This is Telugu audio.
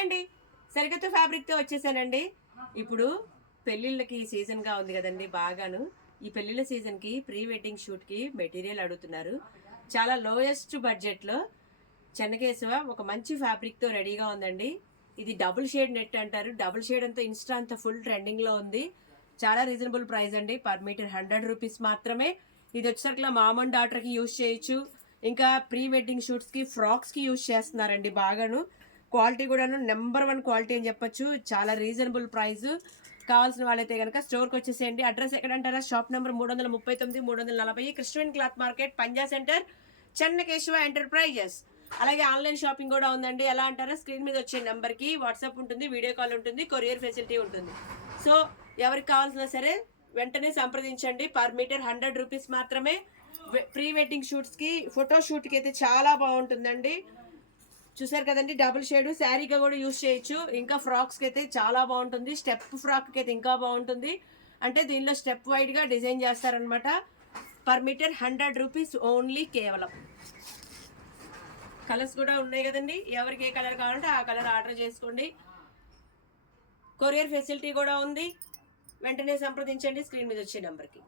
హాయ్ అండి, సరికొత్త ఫ్యాబ్రిక్తో వచ్చేసానండి. ఇప్పుడు పెళ్ళిళ్ళకి సీజన్గా ఉంది కదండి బాగాను. ఈ పెళ్ళిళ్ళ సీజన్కి ప్రీ వెడ్డింగ్ షూట్కి మెటీరియల్ అడుగుతున్నారు. చాలా లోయెస్ట్ బడ్జెట్లో చెన్నకేశవ ఒక మంచి ఫ్యాబ్రిక్తో రెడీగా ఉందండి. ఇది డబుల్ షేడ్ నెట్ అంటారు. డబుల్ షేడ్ అంతా ఇన్స్టా అంతా ఫుల్ ట్రెండింగ్లో ఉంది. చాలా రీజనబుల్ ప్రైస్ అండి. పర్ మీటర్ 100 రూపీస్ మాత్రమే. ఇది వచ్చేసరికి మామ్ అండ్ డాటర్కి యూజ్ చేయొచ్చు. ఇంకా ప్రీ వెడ్డింగ్ షూట్స్కి ఫ్రాక్స్కి యూజ్ చేస్తున్నారండి బాగాను. క్వాలిటీ కూడాను నెంబర్ 1 క్వాలిటీ అని చెప్పొచ్చు. చాలా రీజనబుల్ ప్రైస్. కావాల్సిన వాళ్ళైతే కనుక స్టోర్కి వచ్చేసేయండి. అడ్రస్ ఎక్కడంటారా? Shop number 339, 340 Christian cloth market, Panja center, Chennakesava enterprises. అలాగే ఆన్లైన్ షాపింగ్ కూడా ఉందండి. ఎలా అంటారా? స్క్రీన్ మీద వచ్చే నెంబర్కి వాట్సాప్ ఉంటుంది, వీడియో కాల్ ఉంటుంది, కొరియర్ ఫెసిలిటీ ఉంటుంది. సో ఎవరికి కావాల్సిన సరే వెంటనే సంప్రదించండి. పర్ మీటర్ 100 రూపీస్ మాత్రమే. ప్రీ వెడ్డింగ్ షూట్స్కి, ఫోటో షూట్కి అయితే చాలా బాగుంటుందండి. చూసారు కదండి, డబుల్ షేడ్ శారీగా కూడా యూజ్ చేయొచ్చు. ఇంకా ఫ్రాక్స్కి అయితే చాలా బాగుంటుంది. స్టెప్ ఫ్రాక్కి అయితే ఇంకా బాగుంటుంది. అంటే దీనిలో స్టెప్ వైడ్గా డిజైన్ చేస్తారనమాట. Per metre 100 rupees only. కేవలం కలర్స్ కూడా ఉన్నాయి కదండి. ఎవరికి ఏ కలర్ కావాలంటే ఆ కలర్ ఆర్డర్ చేసుకోండి. కొరియర్ ఫెసిలిటీ కూడా ఉంది. వెంటనే సంప్రదించండి స్క్రీన్ మీద వచ్చే నెంబర్కి.